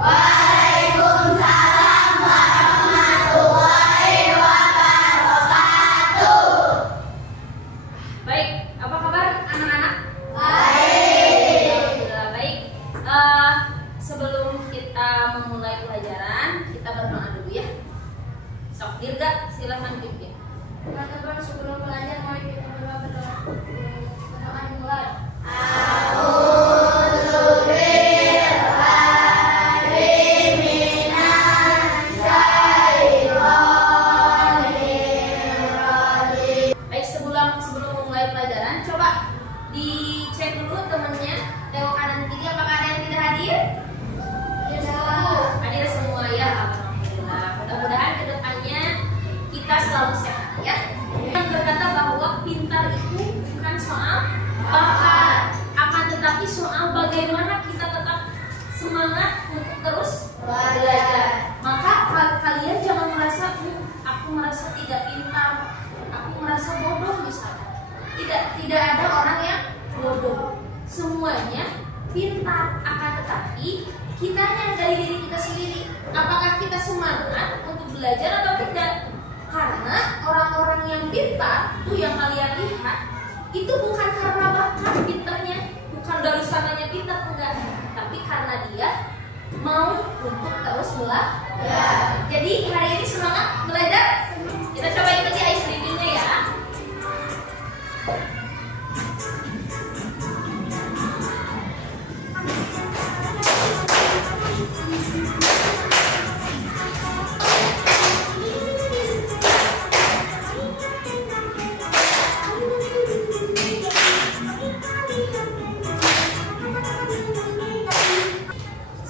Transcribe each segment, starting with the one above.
Waalaikumsalam warahmatullahi wabarakatuh. Baik, apa kabar anak-anak? Baik. Alhamdulillah baik. Sebelum kita memulai pelajaran, kita berdoa dulu ya. Sok Dirga, silakan pimpin. Teman-teman, sebelum belajar mari kita berdoa dimulai. Baik, sebelum memulai pelajaran, coba dicek dulu temennya, tengok kanan kiri apakah ada yang tidak hadir? Hadir semua ya, alhamdulillah. Mudah-mudahan kedepannya kita selalu sehat ya. Yang berkata bahwa pintar itu bukan soal bakat, akan tetapi soal bagaimana kita tetap semangat untuk terus belajar. Maka kalian jangan merasa aku merasa tidak pintar, aku merasa bodoh misalnya. Tidak ada orang yang bodoh. Semuanya pintar, akan tetapi kitanya dari diri kita sendiri. Apakah kita semangat untuk belajar atau tidak? Karena orang-orang yang pintar itu yang kalian lihat itu bukan karena bakat pintarnya, bukan dari sananya pintar, enggak, tapi karena dia mau untuk terus belajar. Jadi hari ini semangat belajar. Kita coba ikuti ice reading-nya ya.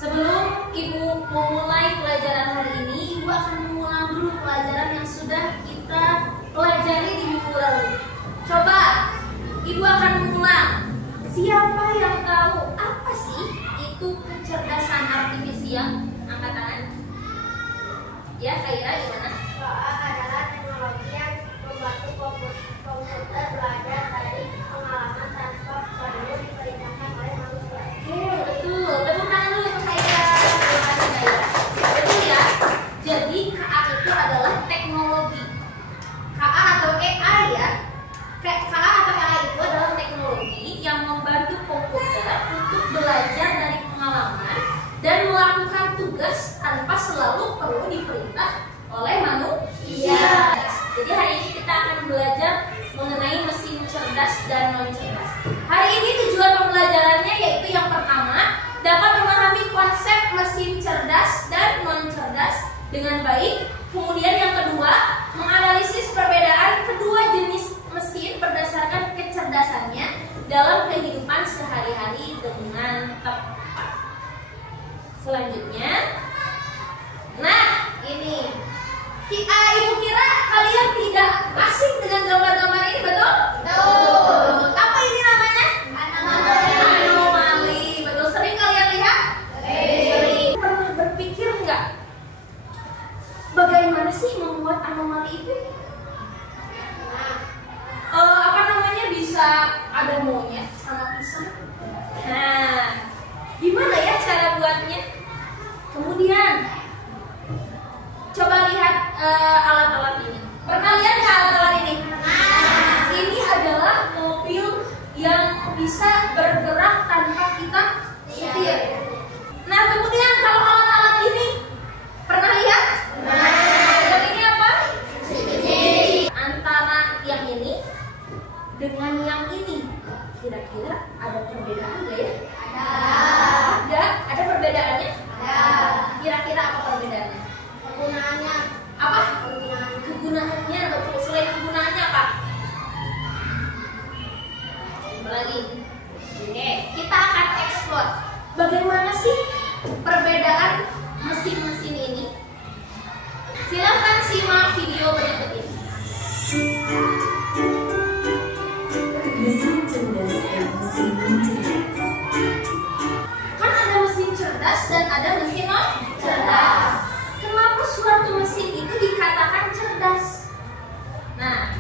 Sebelum Ibu memulai pelajaran hari ini, Ibu akan mengulang dulu pelajaran yang sudah kita pelajari di minggu lalu. Coba Ibu akan mengulang. Siapa yang tahu apa sih itu kecerdasan artifisial? Angkat tangan. Ya, Kaira gimana? Doa adalah teknologi yang membantu komputer belajar dari pengalaman tanpa perlu diperintahkan oleh manusia. Betul. Tepuk tangan dulu untuk Kaira. Terima kasih Kaira. Betul ya. Jadi KA itu adalah teknologi. KA atau AI ya. KA atau AI itu adalah teknologi yang membantu komputer untuk belajar dari pengalaman dan melakukan tugas tanpa selalu perlu diperintah oleh manusia. Jadi hari ini kita akan belajar mengenai mesin cerdas dan non cerdas. Hari ini tujuan pembelajarannya yaitu yang pertama, dapat memahami konsep mesin cerdas dan non cerdas dengan baik. Kemudian yang kedua, menganalisis perbedaan kedua jenis mesin berdasarkan kecerdasannya dalam kehidupan sehari-hari dengan tepat. Selanjutnya, nah ini Ibu kira kalian tidak asing dengan gambar-gambar ini, betul? Betul. Apa ini namanya? Anomali. Betul, sering kalian lihat? Sering. Pernah berpikir nggak bagaimana sih membuat anomali itu? Apa namanya, bisa ada monyet sama pisang. Nah, gimana ya cara buatnya? Kemudian coba lihat alat-alat ini. Pernah lihat nggak alat-alat ini? Ini adalah mobil yang bisa bergerak tanpa kita setir. Nah, kemudian kalau alat-alat ini pernah lihat? Dan ini apa? Antara yang ini dengan yang ini, kira-kira ada perbedaan nggak ya? Ada perbedaannya? Kira-kira apa perbedaannya? Penggunaannya. Apa? Kegunaannya, betul. Selain kegunaannya apa? Coba lagi. Oke, kita akan eksplor bagaimana sih perbedaan mesin-mesin ini. Silakan simak video berikut ini. Mesin cerdas dan mesin non cerdas. Kan ada mesin cerdas dan ada mesin non cerdas. Kenapa suatu mesin itu dikatakan cerdas? Nah,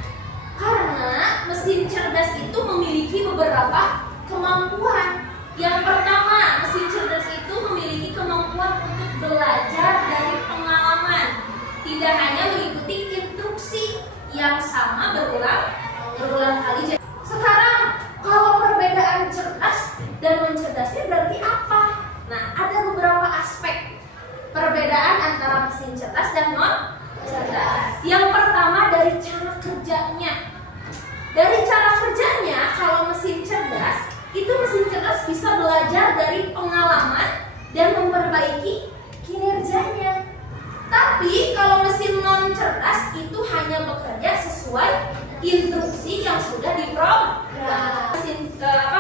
karena mesin cerdas itu memiliki beberapa kemampuan. Yang pertama, mesin cerdas itu memiliki kemampuan untuk memperbaiki kinerjanya. Tapi kalau mesin non cerdas itu hanya bekerja sesuai instruksi yang sudah diprogram.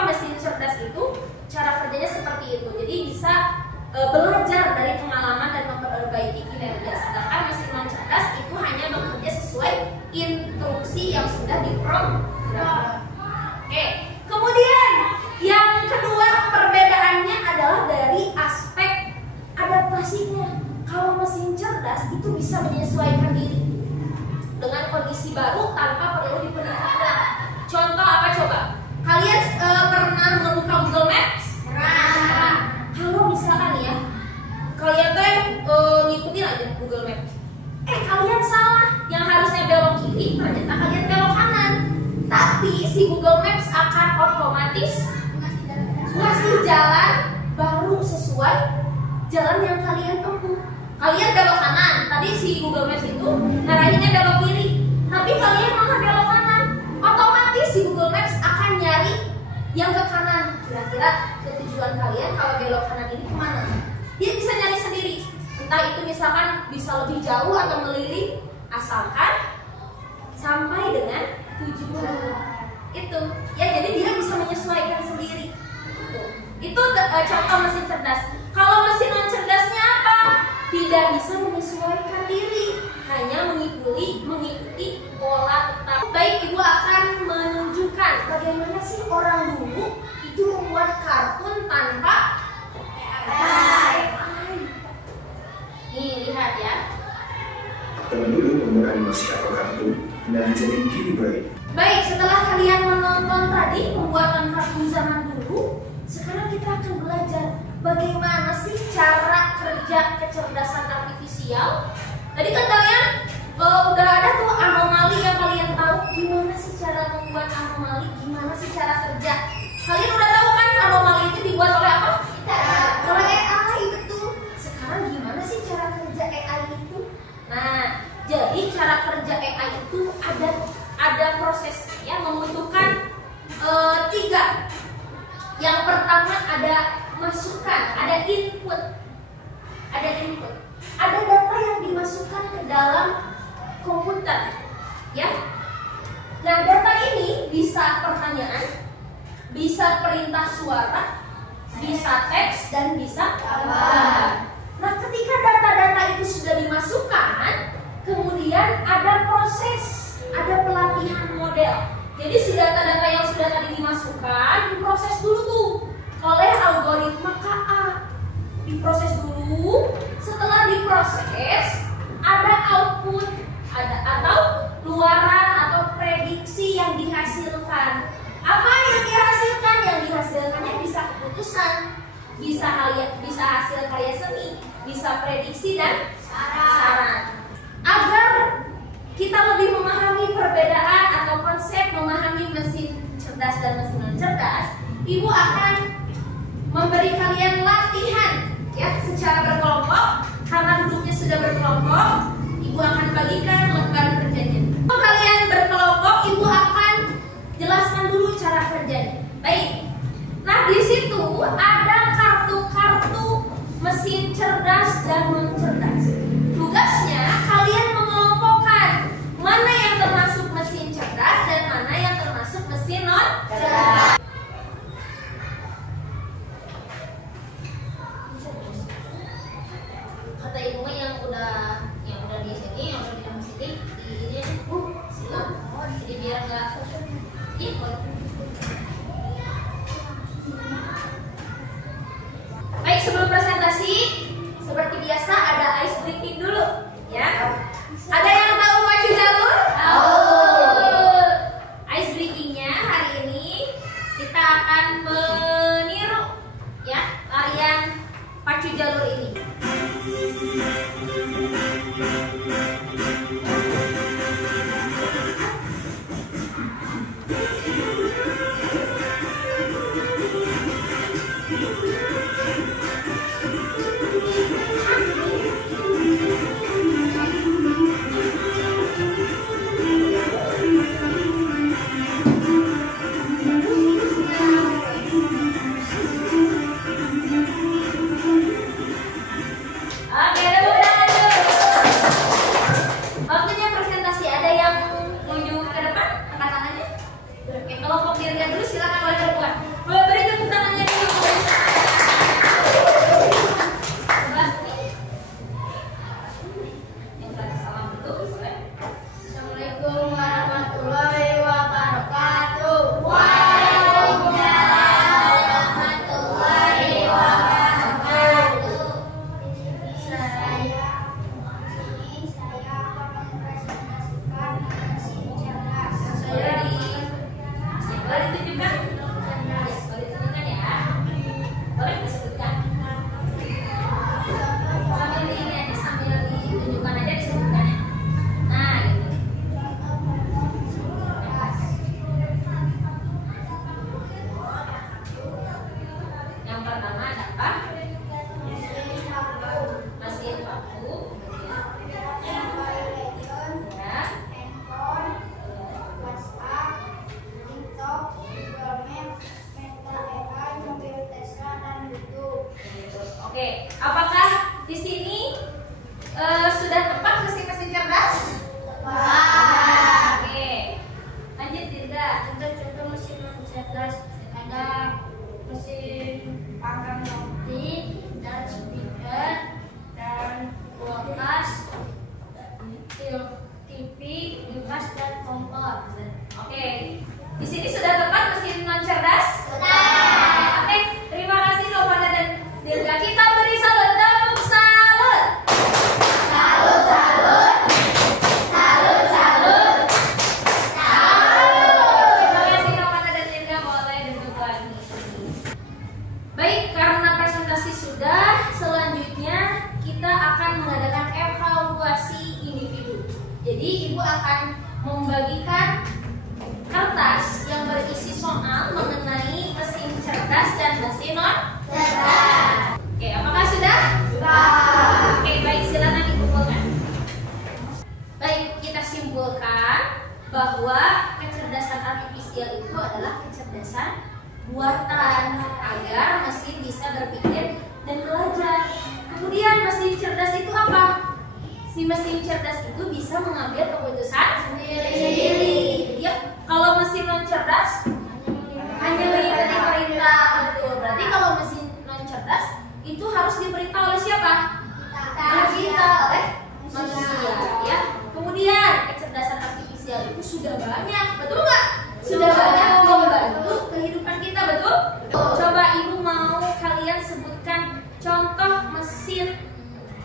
Mesin cerdas itu cara kerjanya seperti itu. Jadi bisa belajar dari pengalaman dan memperbaiki kinerja. Sedangkan mesin non cerdas itu hanya bekerja sesuai instruksi yang sudah diprogram. Oke. Kemudian yang kedua perbedaannya adalah dari aspek adaptasinya. Kalau mesin cerdas itu bisa menyesuaikan diri dengan kondisi baru tanpa perlu dipelihara. Contoh apa coba? Kalian pernah membuka Google Maps? Pernah. Kalau misalkan ya, kalian ngikutin aja Google Maps. Kalian salah. Yang harusnya belok kiri, ternyata kalian belok kanan. Tapi si Google Maps akan otomatis ngasih jalan baru sesuai jalan yang kalian tempuh. Kalian belok kanan, tadi si Google Maps itu ngarahinnya belok kiri, tapi kalian malah belok kanan. Otomatis si Google Maps akan nyari yang ke kanan. Kira-kira ke tujuan kalian kalau belok kanan ini kemana? Dia bisa nyari sendiri. Entah itu misalkan bisa lebih jauh atau melirik, asalkan sampai dengan tujuan. Itu ya, jadi dia bisa menyesuaikan sendiri. Itu contoh mesin cerdas. Kalau mesin non cerdasnya apa? Tidak bisa menyesuaikan diri, hanya mengikuti pola tetap. Baik, Ibu akan menunjukkan bagaimana sih orang dulu itu membuat kartun tanpa AI. Nih, lihat ya. Teman dulu membuat animasi atau kartun dan jadi gini baik. Baik, setelah kalian menonton tadi pembuatan kartun zaman dulu, sekarang kita akan belajar bagaimana sih cara kerja kecerdasan artifisial. Tadi kan kalian udah ada tuh anomali yang kalian tahu. Gimana sih cara membuat anomali? Gimana sih cara kerja? Kalian udah tahu kan anomali itu dibuat oleh apa? Oleh AI, betul. Sekarang gimana sih cara kerja AI itu? Nah, jadi cara kerja AI itu ada proses ya, membutuhkan 3. Yang pertama ada masukan, ada input. Ada data yang dimasukkan ke dalam komputer, ya. Nah, data ini bisa pertanyaan, bisa perintah suara, bisa teks, dan bisa gambar. Nah, ketika data-data itu sudah dimasukkan, kemudian ada proses, ada pelatihan model. Jadi si data-data yang sudah tadi dimasukkan diproses dulu tuh oleh algoritma KA. Diproses dulu. Setelah diproses, ada output, atau luaran atau prediksi yang dihasilkan. Apa yang dihasilkan? Yang dihasilkannya bisa keputusan, bisa hasil karya seni, bisa prediksi dan saran. Agar kita lebih memahami perbedaan atau konsep memahami mesin cerdas dan mesin non cerdas, Ibu akan memberi kalian latihan ya secara berkelompok. Karena duduknya sudah berkelompok, Ibu akan bagikan lembar kerjanya. Kalau kalian berkelompok, Ibu akan jelaskan dulu cara kerjanya. Baik. Nah, di situ ada kartu-kartu mesin cerdas dan non cerdas. Tugasnya kalian mengelompokkan mana yang termasuk mesin cerdas dan mana yang termasuk mesin non cerdas. Kata ibu yang udah di sini, yang udah di dalam sini, di ini siap. Jadi biar nggak ikut. Baik, sebelum presentasi seperti biasa ada ice breaking dulu, ya. Ada yang tahu pacu jalur? Tahu. Ice breakingnya hari ini kita akan meniru, ya, tarian pacu jalur ini. Apakah di sini sudah tepat mesin-mesin cerdas? Oke. Lanjut Dirga. Contoh mesin non cerdas ada mesin panggang roti dan speaker dan kulkas, TV, kipas dan kompor. Oke. Di sini sudah tepat mesin non cerdas? Oke. Terima kasih Novana dan Dirga. Kita beri salut, tepuk salut. Salut, salut. Salut, salut. Terima kasih Novana dan Dirga, boleh duduk lagi. Baik, karena presentasi sudah, selanjutnya kita akan mengadakan evaluasi individu. Jadi ibu akan membagikan kertas yang berisi soal mengenai mesin cerdas dan mesin non cerdas. Oke, apakah sudah? Oke, baik, silakan dikumpulkan. Baik, kita simpulkan bahwa kecerdasan artifisial itu adalah kecerdasan buatan agar mesin bisa berpikir dan belajar. Kemudian mesin cerdas itu apa? Si mesin cerdas itu bisa mengambil keputusan sendiri. Ya, kalau mesin non cerdas hanya mengikuti perintah. Betul. Berarti kalau mesin non cerdas itu harus diperintah oleh siapa? Kita, oleh manusia. Ya. Kemudian kecerdasan artifisial itu sudah banyak, betul nggak? Sudah banyak membantu kehidupan kita, betul? Coba ibu mau kalian sebutkan contoh mesin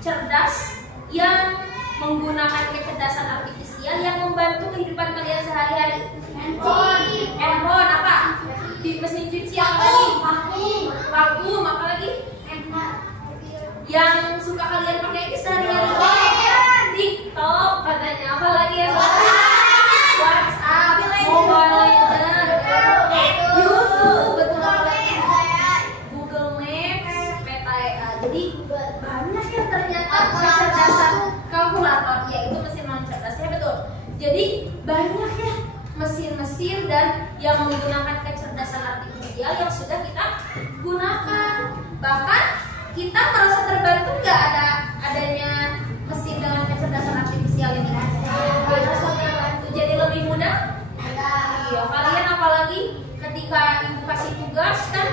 cerdas yang menggunakan kecerdasan artifisial yang membantu kehidupan kalian sehari-hari. Handphone apa? Di mesin cuci apa lagi? Vakum apa lagi? Yang suka kalian pakai ini sehari-hari? TikTok katanya, apa lagi ya? WhatsApp, Mobile Legends, YouTube, betul apa lagi? Google Maps, peta. Jadi banyak ya ternyata kecerdasan kalkulator, yaitu mesin non cerdas ya, betul. Jadi banyak ya mesin-mesin dan yang menggunakan kecerdasan artifisial yang sudah kita gunakan. Bahkan kita merasa terbantu nggak adanya mesin dengan kecerdasan artifisial ini? Merasa terbantu, jadi lebih mudah. Iya, kalian apalagi ketika ibu kasih tugas kan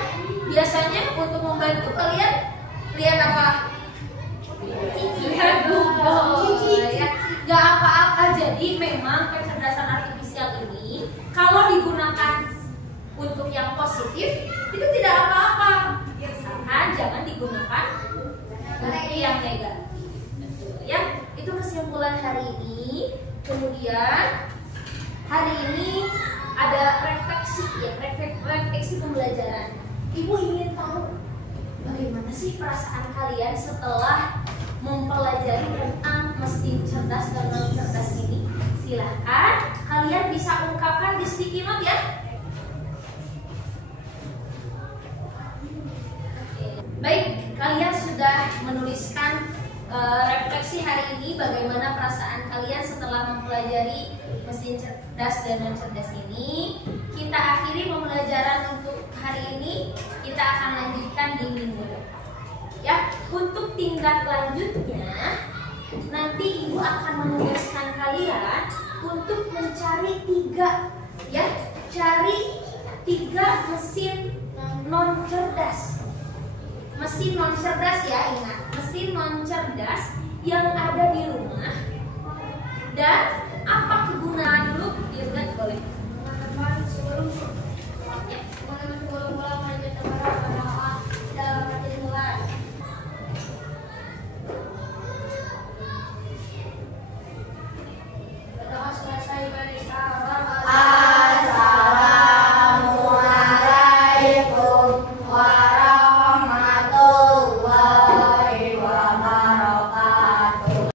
biasanya untuk membantu kalian lihat apa? Lihat Google ya. Gak apa-apa. Jadi memang kecerdasan artifisial ini kalau digunakan untuk yang positif itu tidak apa-apa. Asalkan jangan digunakan untuk yang negatif. Betul ya. Itu kesimpulan hari ini. Kemudian hari ini ada refleksi ya, refleksi pembelajaran. Ibu ingin tahu bagaimana sih perasaan kalian setelah mempelajari tentang mesin cerdas dan non cerdas ini? Silahkan kalian bisa ungkapkan di sticky note ya. Baik, kalian sudah menuliskan refleksi hari ini bagaimana perasaan kalian setelah mempelajari mesin cerdas dan non cerdas ini. Kita akhiri pembelajaran untuk hari ini. Kita akan lanjutkan di minggu depan. Ya, untuk tingkat lanjutnya nanti ibu akan menugaskan kalian untuk mencari tiga mesin non cerdas. Mesin non cerdas ya, ingat, mesin non cerdas yang ada di rumah dan